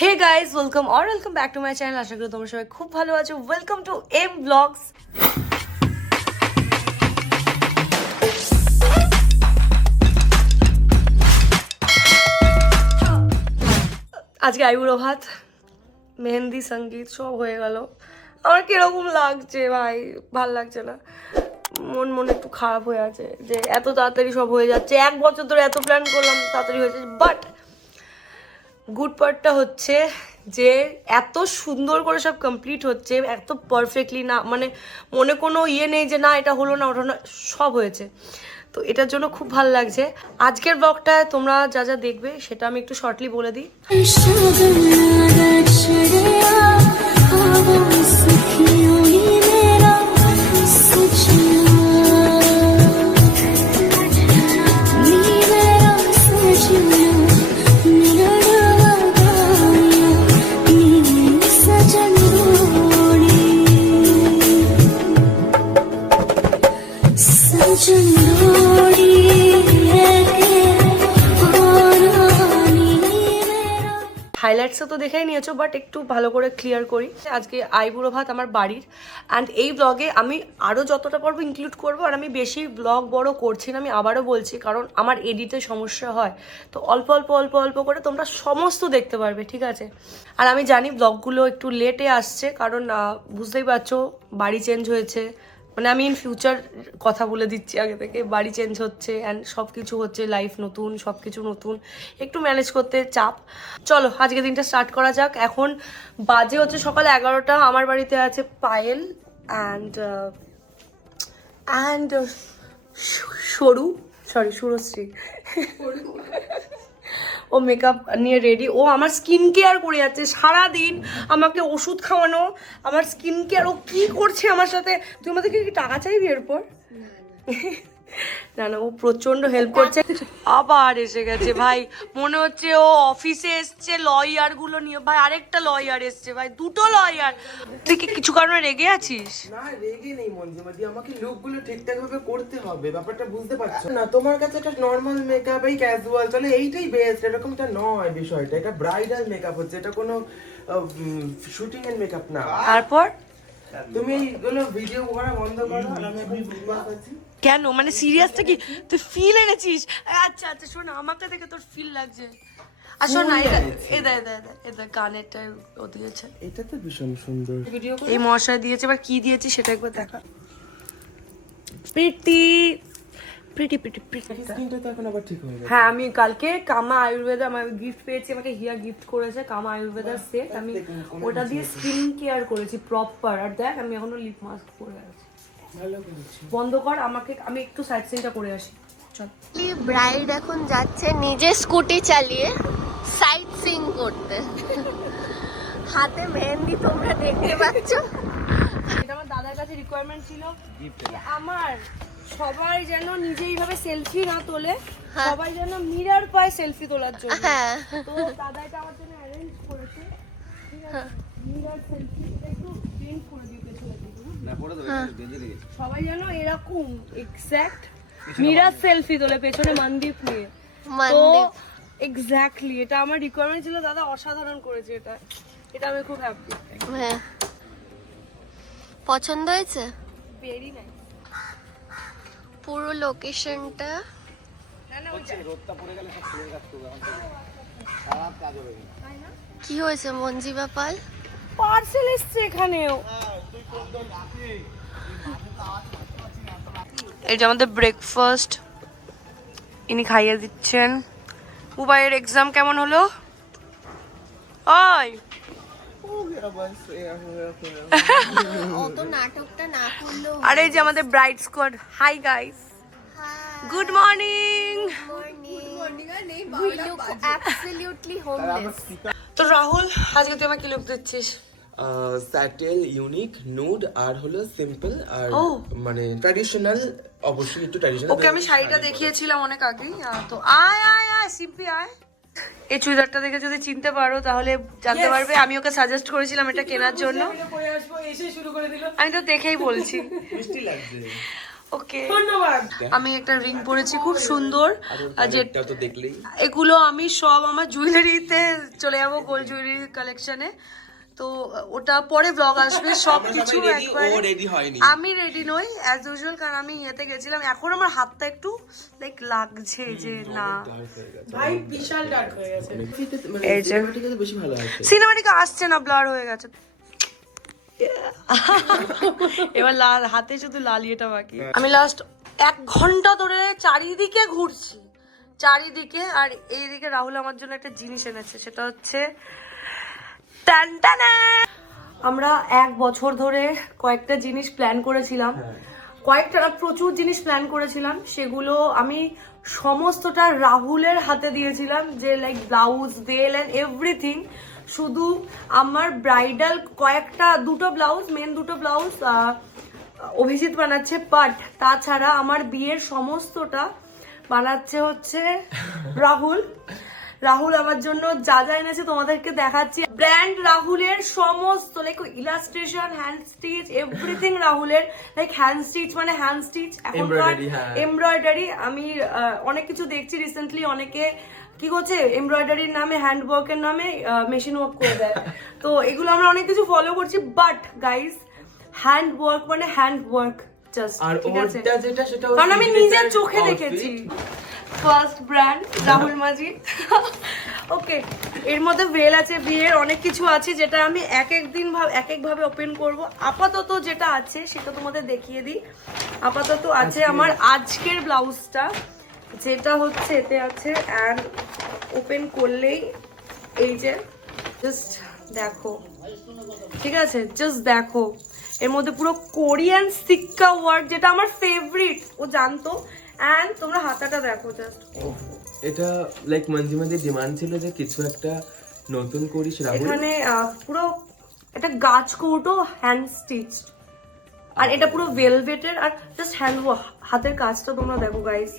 Hey guys welcome back to my channel. আশা করি তোমরা সবাই খুব ভালো আছো। Welcome to M blogs. আজকে আইবুড়ো ভাত, মেহেন্দি, সঙ্গীত সব হয়ে গেল। আমার কিরকম লাগছে ভাই, ভাল লাগছে না। মন একটু খারাপ হয়ে আছে যে এত তাড়াতাড়ি সব হয়ে যাচ্ছে। 1 বছর ধরে এত প্ল্যান করলাম, তাড়াতাড়ি হয়েছে। বাট গুড পার্টটা হচ্ছে যে এত সুন্দর করে সব কমপ্লিট হচ্ছে, এত পারফেক্টলি, না মানে মনে কোনো ইয়ে নেই যে না এটা হলো না ওটা না, সব হয়েছে। তো এটার জন্য খুব ভালো লাগছে। আজকের ব্লগটায় তোমরা যা যা দেখবে সেটা আমি একটু শর্টলি বলে দিই। হাইলাইটসে তো দেখেই নিয়েছো, বাট একটু ভালো করে ক্লিয়ার করি। আজকে আইবুড়ো ভাত আমার বাড়ির, অ্যান্ড এই ব্লগে আমি আরও যতটা পারবো ইনক্লুড করবো। আর আমি বেশি ব্লগ বড় করছি না, আমি আবারও বলছি, কারণ আমার এডিটে সমস্যা হয়। তো অল্প অল্প করে তোমরা সমস্ত দেখতে পারবে, ঠিক আছে? আর আমি জানি ব্লগগুলো একটু লেটে আসছে, কারণ বুঝতেই পারছো বাড়ি চেঞ্জ হয়েছে। মানে আমি ইন ফিউচার কথা বলে দিচ্ছি আগে থেকে, বাড়ি চেঞ্জ হচ্ছে অ্যান্ড সব কিছু হচ্ছে, লাইফ নতুন, সব কিছু নতুন, একটু ম্যানেজ করতে চাপ। চলো আজকে দিনটা স্টার্ট করা যাক। এখন বাজে হচ্ছে সকাল 11টা। আমার বাড়িতে আছে পায়েল অ্যান্ড সুরশ্রী। ও মেকআপ নিয়ে রেডি। ও আমার স্কিন কেয়ার করে যাচ্ছে সারাদিন, আমাকে ওষুধ খাওয়ানো, আমার স্কিন কেয়ার। ও কি করছে আমার সাথে? তুই আমাদের কি টাকা চাইবি এরপর? না ও প্রচন্ড হেল্প করছে। আবার এসে গেছে ভাই, মনে হচ্ছে ও অফিসে এসছে লয়ার গুলো নিয়ে। ভাই আরেকটা লয়ার এসছে, ভাই দুটো লয়ার। তুই কি কিছু কারণে রেগে আছিস? না রেগে নেই মঞ্জিমাদি, আমাকে লুক গুলো ঠিকঠাক ভাবে করতে হবে, ব্যাপারটা বুঝতে পারছো না? তোমার কাছে একটা নরমাল মেকআপ, এই ক্যাজুয়াল চলে, এইটাই বেস্ট। এরকমটা নয় বিষয়টা, এটা ব্রাইডাল মেকআপ হচ্ছে, এটা কোনো শুটিং এর মেকআপ না। তারপর তুমি এইগুলো ভিডিও করা বন্ধ করো, আর আমি এখন ফিডব্যাক আছি। কেন মানে সিরিয়াসটা কি তুই ফিল এনেছিস? আচ্ছা শোন, আমাকে দেখে তোর ফিল লাগছে। আর শোন না, এটা কানেরটা ও দিয়েছে, এটা তো ভীষণ সুন্দর। এই মশাই দিয়েছে। এবার কি দিয়েছি সেটা একবার দেখা। প্রিটি। স্কিনটা তো এখন আবার ঠিক হয়ে গেছে। হ্যাঁ, আমি কালকে কামা আয়ুর্বেদা আমার গিফট পেয়েছি, আমাকে হিয়া গিফট করেছে কামা আয়ুর্বেদার সেট। আমি ওটা দিয়ে স্কিন কেয়ার করেছি প্রপার। আর দেখ আমি এখনো লিপ মাস্ক পরে আছি। বন্ধ কর আমাকে, আমি একটু সাইড সিনটা করে আসি। চল। ব্রাইড এখন যাচ্ছে নিজে স্কুটি চালিয়ে সাইট সিং করতে। হাতে মেহেন্দি তোমরা দেখতে পাচ্ছ। এটা আমার দাদার কাছে রিকোয়ারমেন্ট ছিল যে আমার সবাই যেন নিজে এইভাবে সেলফি না তোলে, সবাই যেন মিরর পায় সেলফি তোলার জন্য। তো দাদা এটা আমার জন্য অ্যারেঞ্জ করেছে, ঠিক আছে? মিরর সেলফি একটু প্রিন্ট করে দিই পেছনে দিকে, না পড়ে দেবে, গেঞ্জি লেগে। সবাই যেন এরকম এক্স্যাক্ট মিরর সেলফি তোলে পেছনে মনদীপ নিয়ে। তো এক্স্যাক্টলি এটা আমার রিকোয়ারমেন্ট ছিল, দাদা অসাধারণ করেছে এটা। এটা আমি খুব হ্যাপি। হ্যাঁ, পছন্দ হয়েছে ভেরি নাইস। পুরো লোকেশনটা। কি হয়েছে মঞ্জিমা পাল? পার্সেল এসছে এখানেও। এই যে আমাদের ব্রেকফাস্ট ইনি খাইয়ে দিচ্ছেন। উবাইয়ের এক্সাম কেমন হলো? ওই অত নাটকটা না করলেও। আর এই যে আমাদের bride squad. Hi guys, good morning. We look absolutely homeless. তো রাহুল, আজকে তুই আমাকে কি লুক দিচ্ছিস? স্যাটেল, ইউনিক, নুড আর হলো সিম্পল আর মানে ট্র্যাডিশনাল। অবশ্যই একটু ট্র্যাডিশনাল। ওকে আমি শাড়িটা দেখিয়েছিলাম অনেক আগেই। তো আয় সিম্পি আয়। এই চুড়িদারটা দেখে যদি চিনতে পারো তাহলে জানতে পারবে। আমি ওকে সাজেস্ট করেছিলাম এটা কেনার জন্য, আমি তো দেখেই বলছি। ওকে ধন্যবাদ। আমি একটা রিং পরেছি খুব সুন্দর, আর যে তো দেখলেই এগুলো আমি সব আমার জুয়েলারিতে চলে যাবো, গোল্ড জুয়েলারি কালেকশনে। তো ওটা পরে ব্লগ আসবে সবকিছু একবারে। রেডি হয়নি। আমি রেডি নই অ্যাজ ইউজুয়াল, কারণ আমি ইয়েতে গেছিলাম। এখন আমার হাতটা একটু লাইক লাগছে যে না, ভাই বিশাল ডার্ক হয়ে গেছে। এই যে বেশি ভালো আছে। সিনেমাটিক আসছে না, ব্লার হয়ে গেছে। এবার লাল হাতে শুধু লাল ইয়েটা বাকি। আমি লাস্ট 1 ঘন্টা ধরে চারিদিকে ঘুরছি, চারিদিকে। আর এইদিকে রাহুল আমার জন্য একটা জিনিস এনেছে, সেটা হচ্ছে টানটানা। আমরা 1 বছর ধরে কয়েকটা জিনিস প্ল্যান করেছিলাম, কয়েকটা না, প্রচুর জিনিস প্ল্যান করেছিলাম। সেগুলো আমি সমস্তটা রাহুলের হাতে দিয়েছিলাম, যে like blouse, veil and everything. শুধু আমার ব্রাইডাল কয়েকটা, 2টো ব্লাউজ, মেন 2টো ব্লাউজ অভিজিৎ বানাচ্ছে, বাট তাছাড়া আমার বিয়ের সমস্তটা বানাচ্ছে হচ্ছে রাহুল। রাহুল আমার জন্য যা যা এনেছে তোমাদেরকে দেখাচ্ছি। ব্র্যান্ড রাহুলের সমস্ত like illustration, hand stitch, everything রাহুলের। লাইক হ্যান্ড স্টিচ মানে হ্যান্ড স্টিচ, এখনকার এমব্রয়ডারি। আমি অনেক কিছু দেখছি রিসেন্টলি, অনেকে কি করছে এমব্রয়ডারির নামে, হ্যান্ড ওয়ার্কের নামে মেশিন ওয়ার্ক করে দেয়। তো এগুলো আমরা অনেক কিছু ফলো করছি, বাট গাইস হ্যান্ড ওয়ার্ক মানে হ্যান্ড ওয়ার্ক জাস্ট, ঠিক আছে? কারণ আমি নিজের চোখে দেখেছি। ফার্স্ট ব্র্যান্ড রাহুল মাঝি। ওকে, এর মধ্যে ভেল আছে, বিয়ের অনেক কিছু আছে, যেটা আমি এক এক ভাবে ওপেন করব। আপাতত যেটা আছে সেটা তোমাদের দেখিয়ে দিই। আপাতত আছে আমার আজকের ব্লাউজটা, যেটা হচ্ছে এতে আছে, অ্যান্ড ওপেন করলেই এই যে জাস্ট দেখো, ঠিক আছে? জাস্ট দেখো, এর মধ্যে পুরো কোরিয়ান সিক্কা ওয়ার্ক, যেটা আমার ফেভারিট, ও জানতো। এন্ড তোমরা হাতাটা দেখো জাস্ট, এটা লাইক মঞ্জিমাদের ডিমান্ড ছিল যে কিছু একটা নতুন করিস রাহুল। এখানে পুরো একটা গাছ কৌটো হ্যান্ড স্টিচ, আর এটা পুরো ভেলভেটের, আর জাস্ট হ্যান্ড হাতের কাজটা তোমরা দেখো গাইস।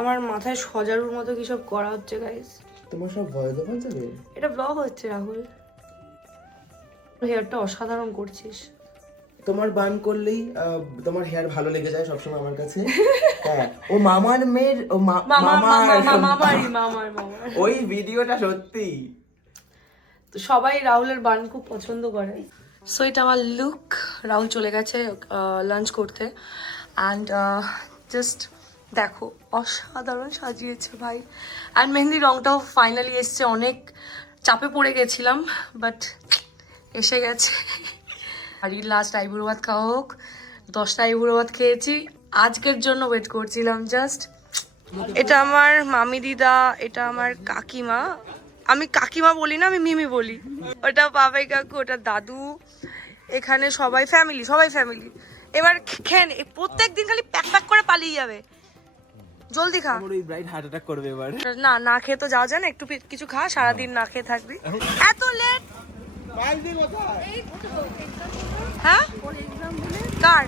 আমার মাথায় সজারুর মতো কি সব করা হচ্ছে গাইস। তোমার সব ভয় দেওয়া যাবে। এটা ব্লগ হচ্ছে রাহুল, হেয়ারটা অসাধারণ করছিস। তোমার বান করলেই তোমার হেয়ার ভালো লেগে যায় সবসময় আমার কাছে। হ্যাঁ, ও মামার মেয়ের, ও মামার ওই ভিডিওটা সত্যি। তো সবাই রাহুলের বান খুব পছন্দ করে। সো এটা আমার লুক। রাহুল চলে গেছে লাঞ্চ করতে, অ্যান্ড জাস্ট দেখো অসাধারণ সাজিয়েছে ভাই। অ্যান্ড মেহেন্দি রংটাও ফাইনালি এসছে, অনেক চাপে পড়ে গেছিলাম, বাট এসে গেছে। বাড়ির লাস্ট আইবুড়ো ভাত খাওয়া হোক, 10টা আইবুড়ো ভাত খেয়েছি, আজকের জন্য ওয়েট করছিলাম জাস্ট। এটা আমার মামি দিদা, এটা আমার কাকিমা। আমি কাকিমা বলি না, আমি মিমি বলি। ওটা বাবাই কাকু, ওটা দাদু। এখানে সবাই ফ্যামিলি, সবাই ফ্যামিলি। এবার খেন, প্রত্যেক দিন খালি প্যাক প্যাক করে পালিয়ে যাবে। জলদি খা। ওই ব্রাইড হার্ট অ্যাটাক করবে এবার। না, না খেয়ে তো যাওয়া যায় না, একটু কিছু খা, সারাদিন না খেয়ে থাকবি। এত লেট? হ্যাঁ, কার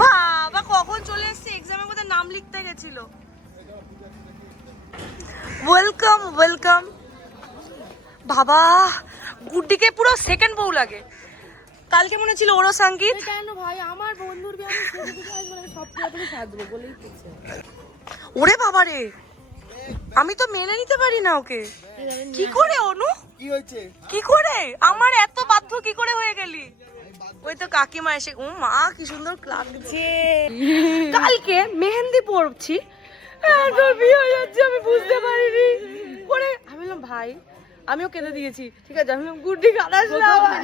বাবা কখন চলে এসছে, এক্সামের মধ্যে নাম লিখতে গেছিল। Welcome welcome. বাবা গুড্ডিকে পুরো সেকেন্ড বউ লাগে। কালকে মনে ছিল ওরও সঙ্গীত। কেন ভাই, আমার বন্ধুর বিয়ে আমি সেজে দিতে আসবো না, সব থেকে সাজবো বলেই কিছু। ওরে বাবা রে, আমি তো মেনে নিতে পারি না ওকে। কি করে অনু, কি হয়েছে? কি করে আমার এত বাধ্য কি করে হয়ে গেলি? ওই তো কাকিমা এসে, ও মা কি সুন্দর লাগছে। কালকে মেহেন্দি পরছি, এত বিয়ে হয়ে যাচ্ছে আমি বুঝতে পারিনি। পরে আমি বললাম ভাই, আমিও কেঁদে দিয়েছি, ঠিক আছে? আমি বললাম গুড্ডি কাঁদাস না ভাই।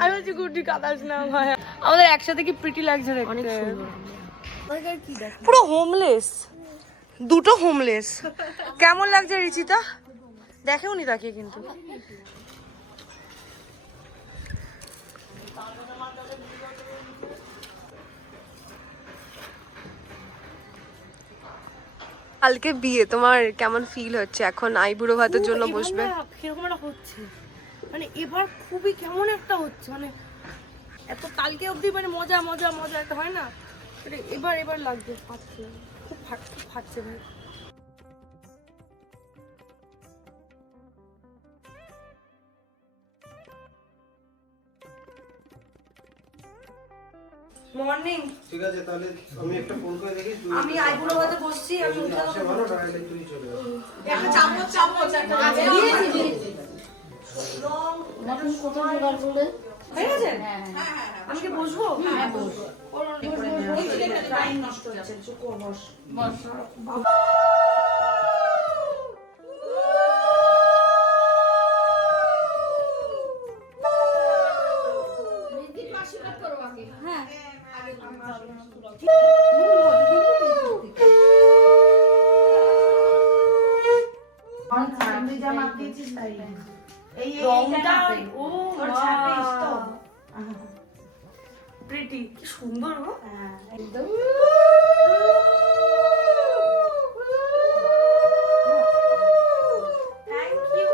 আমি বলছি গুড্ডি কাঁদাস না ভাই। আমাদের একসাথে কি প্রিটি লাগছে দেখতে, পুরো হোমলেস, 2টো হোমলেস। কেমন লাগছে রিচিতা? দেখেও নি তাকে কিন্তু। কালকে বিয়ে, তোমার কেমন ফিল হচ্ছে? এখন আইবুড়ো ভাতের জন্য বসবে। কিরকম একটা হচ্ছে, মানে এবার খুবই কেমন একটা হচ্ছে, মানে এত কালকে অবধি মানে মজা মজা মজা একটা হয় না, এবার লাগছে, ফাটছে, খুব ফাটছে ভাই। মর্নিং। ঠিক আছে তাহলে আমি একটা ফোন করে দেখি। আমি আইবুড়ো ভাতে বসছি, আমি উঠে আসে ভালো ডাইরেক্ট তুই চলে যা। একটা চামচ একটা দিয়েছি। মটন কত জোগাড় করলে? হয়ে গেছে? আমি কি বসবো? হ্যাঁ বস। টাইম নষ্ট হচ্ছে, চুপ কর, বস। রংটা ও প্রিটি, কি সুন্দর গো। Thank you.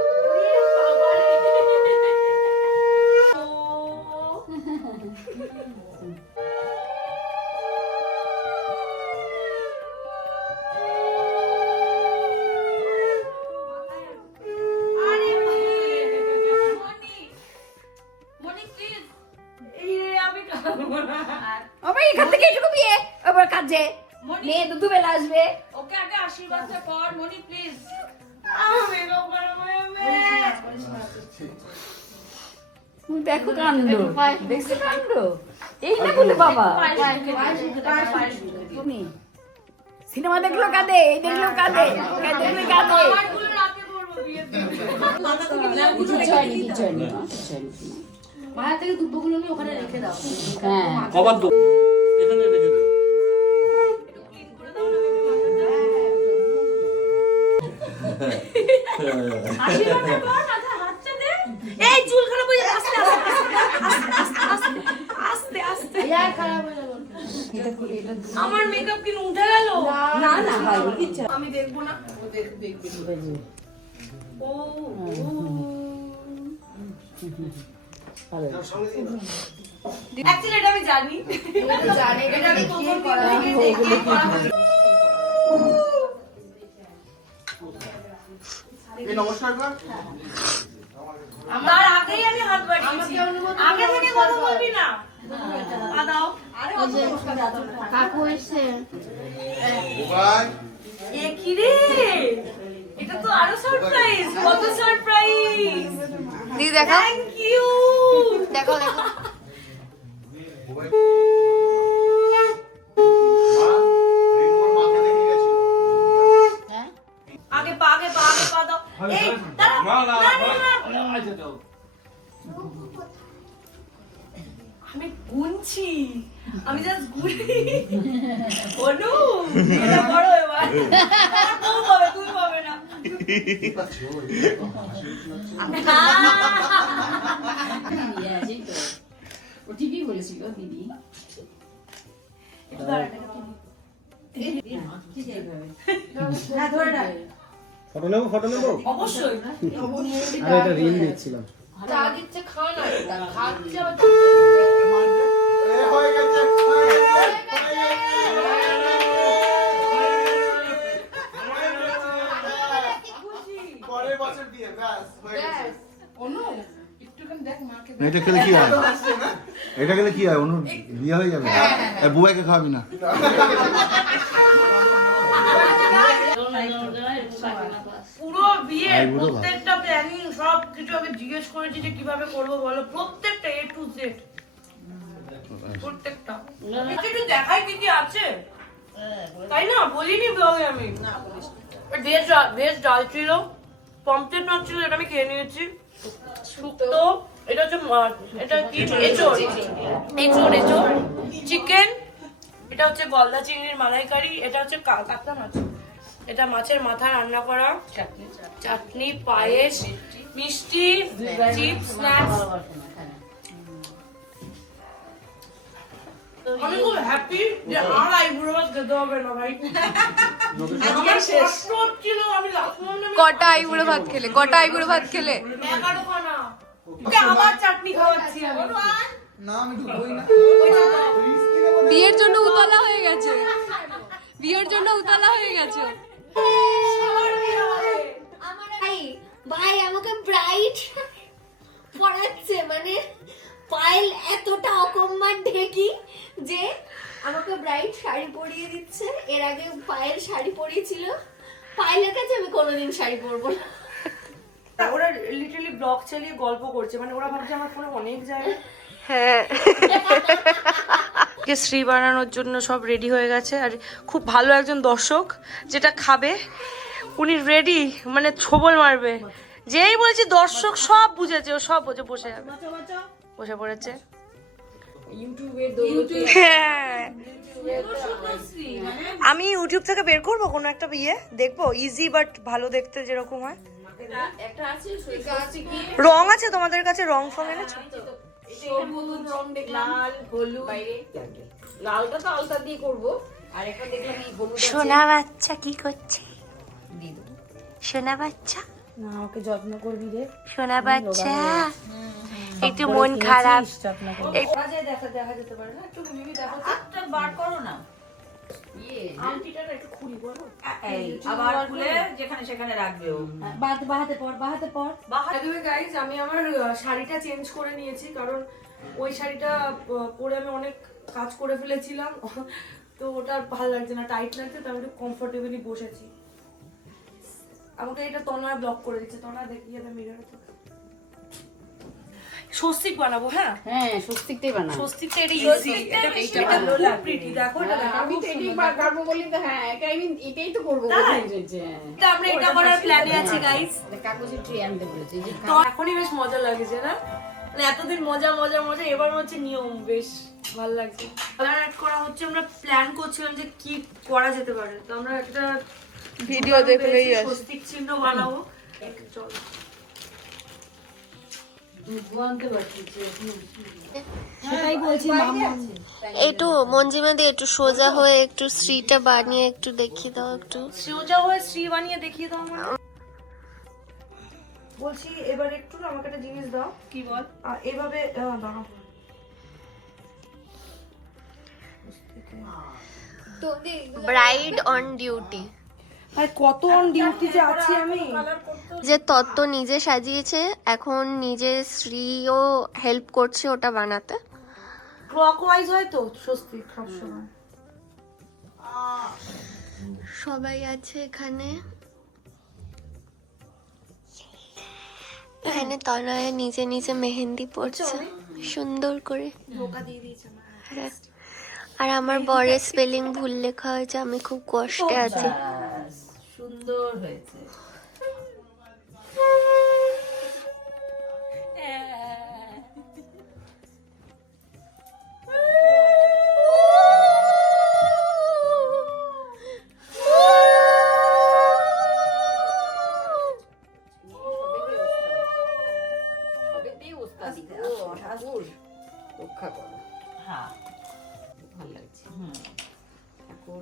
এখান থেকে এটুকু বিয়ে আবার কাজে মেয়ে দুবেলা আসবে। ওকে আগে আশীর্বাদটা কর মনি প্লিজ। দেখো কাণ্ড, দেখছো কাণ্ড, এই না বলে বাবা তুমি সিনেমা দেখলো কাঁদে, এই দেখলো কাঁদে, দেখলো কাঁদে। আমারগুলো রাতে করবো বিয়ের দিন। কিছু হয়নি, কিছু হয়নি। মায়া থেকে দুব্বগুলো নিয়ে ওখানে রেখে দাও। হ্যাঁ কবার তো এখানে রেখে দেবো। আশীর্বাদটা কর না, হাতটা দে। এই চুল খারাপ হয়ে যাবে, আস্তে আস্তে আস্তে। আমার মেকআপ কি উঠে গেল? না না হয়নি, কিচ্ছু আমি দেখবো না। ও অ্যাকচুয়ালি এটা আমি জানি, এটা আমি প্রথম দিন থেকে দেখে করা হয়েছে। এই নমস্কার কর। তার আগেই আমি হাত বাড়িয়েছি, আগে থেকে কথা বলবি না। পা দাও। কাকু এসছে। ভাই এ কি রে, এটা তো আরো সারপ্রাইজ। কত সারপ্রাইজ। দি দেখা, থ্যাংক ইউ। দেখো দেখো। আগে পা, আগে পা, আগে পা দাও। এই দাঁড়াও, না না না। আমি গুনছি, আমি জাস্ট গুনি। অনু এটা বড় এবার তুই পাবে, তুই পাবে না। ও ঠিকই বলেছিল দিদি। ফটো নেবো অবশ্যই। আরে এটা রিল দিচ্ছিলাম। চা দিচ্ছে খা না, খাচ্ছে আবার হয়ে গেছে পরের বছর বিয়ে ব্যাস হয়ে গেছে। এটা খেলে কি হয়? এটা খেলে কি হয়? অনু বিয়ে হয়ে যাবে? বুয়াইকে খাওয়াবি না? পুরো বিয়ে প্রত্যেকটা প্ল্যানিং সব কিছু আগে জিজ্ঞেস করেছি যে কিভাবে করবো বলো, প্রত্যেকটা এ টু জেড প্রত্যেকটা। একটু দেখাই কি কি আছে, তাই না? বলিনি ব্লগে আমি। ভেজ ডাল ছিল, পমফ্রেট মাছ ছিল, এটা আমি খেয়ে নিয়েছি। শুক্তো, এটা হচ্ছে এটা কি এঁচড়, এঁচড় এঁচড়, চিকেন, এটা হচ্ছে গলদা চিংড়ির মালাইকারি, এটা হচ্ছে কাতলা মাছ, এটা মাছের মাথা রান্না করা, চাটনি, পায়েস, মিষ্টি, চিপস, স্ন্যাক্স। আমি খুব হ্যাপি যে আর আইবুড়ো ভাত খেতে হবে না ভাই। আমার কষ্ট হচ্ছিল, আমি লাস্ট মোমেন্টে কটা আইবুড়ো ভাত খেলে? কটা আইবুড়ো ভাত খেলে? 11 খানা। ওকে আবার চাটনি খাওয়াচ্ছি আমি। না আমি ঢুকবোই না। বিয়ের জন্য উতলা হয়ে গেছে, বিয়ের জন্য উতলা হয়ে গেছে। সবার বিয়ে হবে। ভাই ভাই আমাকে ব্রাইট পড়াচ্ছে, মানে পায়েল এতটা অকম্মার ঢেকি যে আমাকে ব্রাইট শাড়ি পরিয়ে দিচ্ছে। এর আগে পায়েল শাড়ি পরিয়েছিল, পায়েলের কাছে আমি কোনোদিন শাড়ি পরবো না। ওরা লিটারালি ব্লগ চালিয়ে গল্প করছে, মানে ওরা ভাবছে আমার ফোনে অনেক জায়গায়। হ্যাঁ, শ্রী বানানোর জন্য সব রেডি হয়ে গেছে, আর খুব ভালো একজন দর্শক যেটা খাবে উনি রেডি, মানে ছোবল মারবে। যেই বলেছি দর্শক সব বুঝেছে, ও সব বুঝে বসে যাবে, বসে পড়েছে। হ্যাঁ, আমি ইউটিউব থেকে বের করবো কোনো একটা ইয়ে, দেখবো ইজি বাট ভালো দেখতে যেরকম হয়। রং আছে তোমাদের কাছে? রং ফং এনেছো? লালটা তো আলতা দিয়ে করবো, আর একটা দেখলাম এই হলুদ সোনা বাচ্চা কি করছে? সোনা বাচ্চা, না ওকে যত্ন করবি রে, সোনা বাচ্চা একটু মন খারাপ। যত্ন করবি। দেখা যেতে পারে না, একটু মিমি দেখো তো। একটা বার করো না, আংটিটা না একটু খুলি বলো। আবার খুলে যেখানে সেখানে রাখবে ও। বাহাতে পর গাইজ, আমি আমার শাড়িটা চেঞ্জ করে নিয়েছি, কারণ ওই শাড়িটা পরে আমি অনেক কাজ করে ফেলেছিলাম, তো ওটা আর ভালো লাগছে না, টাইট লাগছে, তো আমি একটু কমফোর্টেবলি বসেছি। আমাকে এটা তনয় ব্লক করে দিচ্ছে, তনয় দেখিয়ে দেবে মিররে তো। স্বস্তিক বানাবো, হ্যাঁ হ্যাঁ, স্বস্তিকটাই বানাও। স্বস্তিকটা এটা ইজি, এটা খুব প্রিটি, দেখো এটা দেখো, আমি তো এটাই বার করবো বলি তো, হ্যাঁ এটা আমি এটাই তো করবো বলেছি। এটা আমরা এটা করার প্ল্যানে আছি গাইজ। কাগজের ট্রে আনতে বলেছি যে তো এখনই বেশ মজা লাগছে না, মানে এতদিন মজা মজা মজা, এবার হচ্ছে নিয়ম, বেশ ভালো লাগছে। কালার অ্যাড করা হচ্ছে, আমরা প্ল্যান করছিলাম যে কি করা যেতে পারে, তো আমরা একটা ভিডিও দেখলেই স্বস্তিক চিহ্ন বানাবো। চলো সেটাই বলছি মামা। একটু মঞ্জিমাদি একটু সোজা হয়ে একটু শ্রীটা বানিয়ে একটু দেখিয়ে দাও একটু। সোজা হয়ে শ্রী বানিয়ে দেখিয়ে দাও আমার। বলছি এবার একটু না আমাকে একটা জিনিস দাও। কি বল? এভাবে দাও। ব্রাইড অন ডিউটি, আর কত অন ডিউটিতে আছি আমি। যে তত্ত্ব নিজে সাজিয়েছে, এখন নিজে শ্রীও হেল্প করছে ওটা বানাতে। ক্লকওয়াইজ হয় তো স্বস্তি সবসময়। সবাই আছে এখানে। এখানে তনয় নিজে নিজে মেহেন্দি পড়ছে সুন্দর করে। ধোকা দিয়ে দিয়েছে মা। আর আমার বরের স্পেলিং ভুল লেখা হয়েছে, আমি খুব কষ্টে আছি। সুন্দর হয়েছে।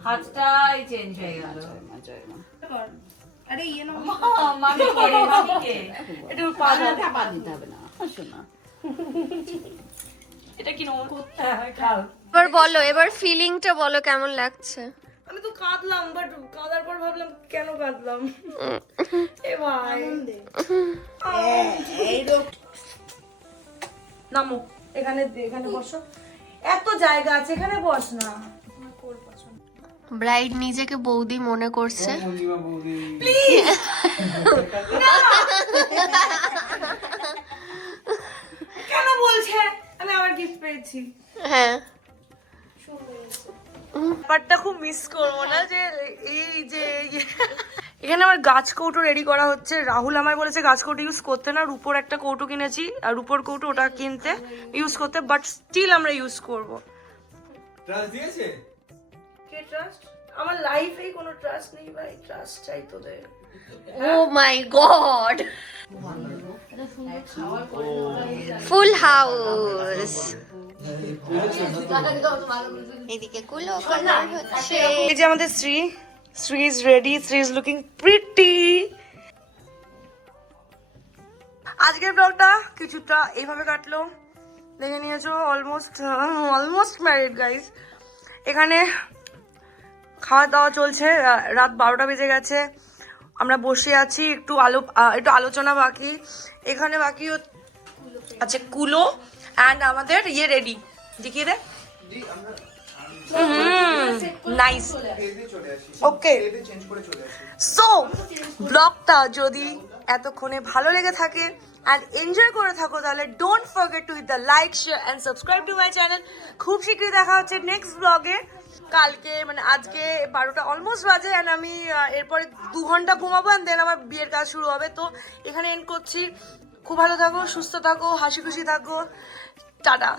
হাতটাই চেঞ্জ হয়ে গেল। আরে ইয়ে না মামিকে একটু পা দাও। পা দিতে হবে না, শোনা এটা কি নমন করতে হয় কাল। এবার বলো, এবার ফিলিংটা বলো কেমন লাগছে। আমি তো কাঁদলাম, বাট কাঁদার পর ভাবলাম কেন কাঁদলাম। এ ভাই নামো, এখানে এখানে বসো, এত জায়গা আছে, এখানে বস না। ব্রাইড নিজেকে বৌদি মনে করছে। কেন বলছে আমি আবার গিফট পেয়েছি? হ্যাঁ, ব্যাপারটা খুব মিস করবো না, যে এই যে এখানে আমার গাছ কৌটো রেডি করা হচ্ছে। রাহুল আমায় বলেছে গাছ কৌটো ইউজ করতে না, রুপোর একটা কৌটো কিনেছি, আর রুপোর কৌটো ওটা কিনতে ইউজ করতে, বাট স্টিল আমরা ইউজ করবো। ট্রাস্ট দিয়েছে? কে ট্রাস্ট? আমার লাইফেই কোনো ট্রাস্ট নেই ভাই, ট্রাস্ট চাই তোদের। ও মাই গড, ফুল হাউস। এদিকে কুলো কালার হচ্ছে। এই যে আমাদের Shri is ready, Shri is looking pretty. আজকের ব্লগটা কিছুটা এইভাবে কাটলো, দেখে নিয়েছো। Almost married guys. এখানে খাওয়া দাওয়া চলছে, রাত 12টা বেজে গেছে, আমরা বসে আছি, একটু আলোচনা বাকি। এখানে বাকি আছে কুলো অ্যান্ড আমাদের ইয়ে রেডি, দেখিয়ে দে নাইস ওকে সো ব্লগটা যদি এতক্ষণে ভালো লেগে থাকে অ্যান্ড এনজয় করে থাকো তাহলে don't forget to hit the like share and subscribe to my channel. খুব শীঘ্রই দেখা হচ্ছে নেক্সট ব্লগে। কালকে মানে আজকে 12টা অলমোস্ট বাজে অ্যান্ড আমি এরপরে 2 ঘন্টা ঘুমাবো অ্যান্ড দেন আমার বিয়ের কাজ শুরু হবে। তো এখানে এন্ড করছি। খুব ভালো থাকো, সুস্থ থাকো, হাসি খুশি থাকো, টাটা।